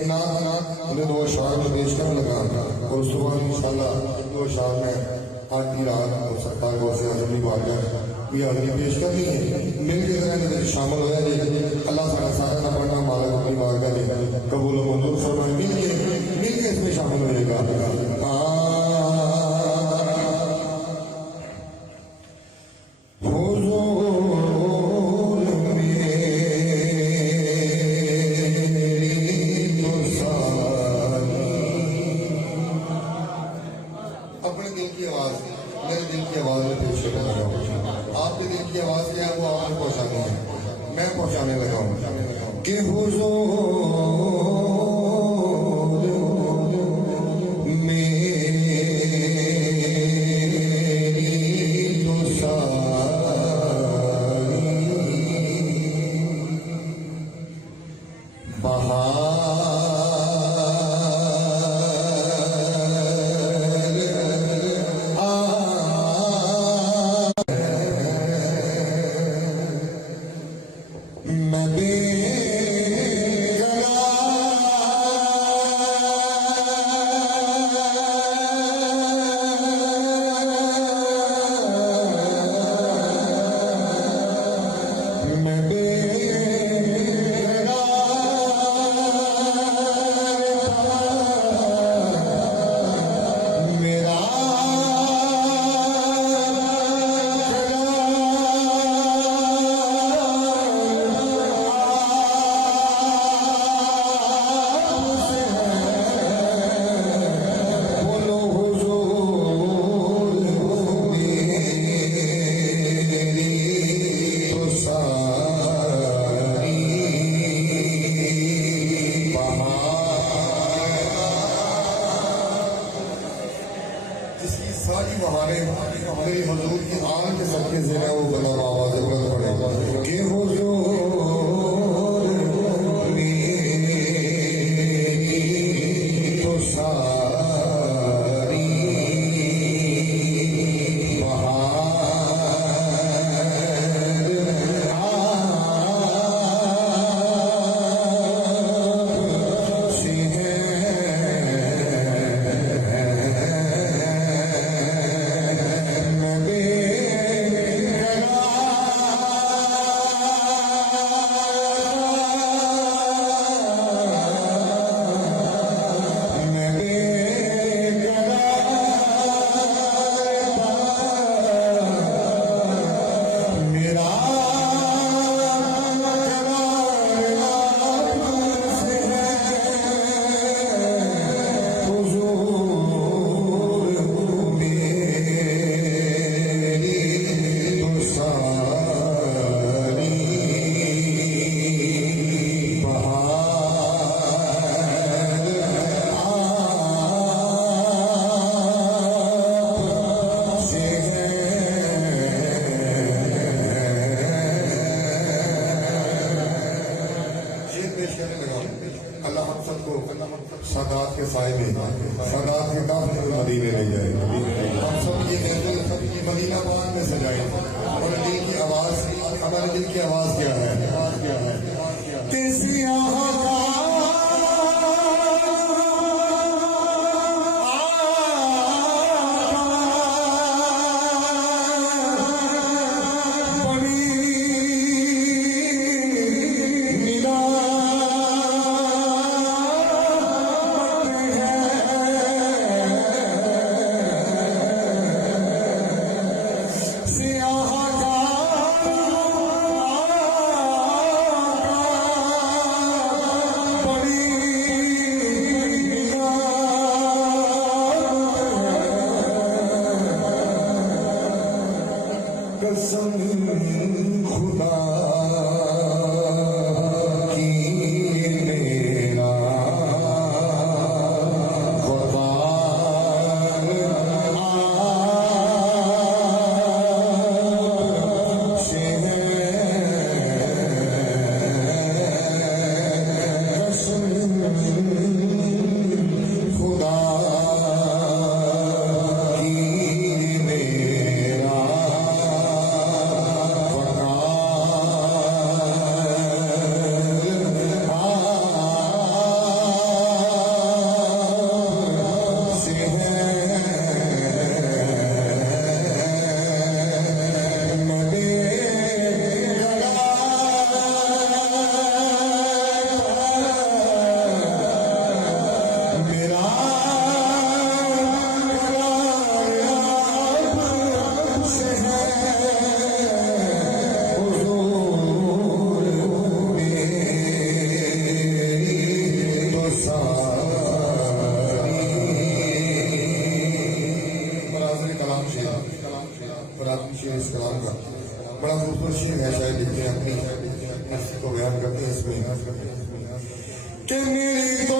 उन्हें 2 अशार में पेश करने लगा और उसके बाद इंशाअल्लाह 2 अशार में आज की रात सरकार गौसे आज़म की बारगाह भी हाज़िरी पेश करनी है। मिल के जरा शामिल हो जाए। अल्लाह सारा सारा ना पढ़ना मालिक अपनी बारगाह में कबूल मंजूर फरमाए। मिल के इसमें शामिल होएगा। आपके दिल की आवाज क्या है वो आपको पहुंचानी है, मैं पहुंचाने लगा हूं कि हुजूर मेरी तो सारी बहार सारी बहारें मेरी हुजूर की आन के सबके से वो बना आवाज बुलंद पड़ेगा कि हुजूर मेरी तो सारी सादात के साए में सादात के काफिले मदीने ले जाए। हम सब ये मदीना पाक में सजाए। हमारे दिल की आवाज क्या है? शेर इस कलाम का बड़ा खूबसूरत शेर है, शायद लिखते हैं अपनी नफ्स को बयान करते हैं इसमें कि मेरी तो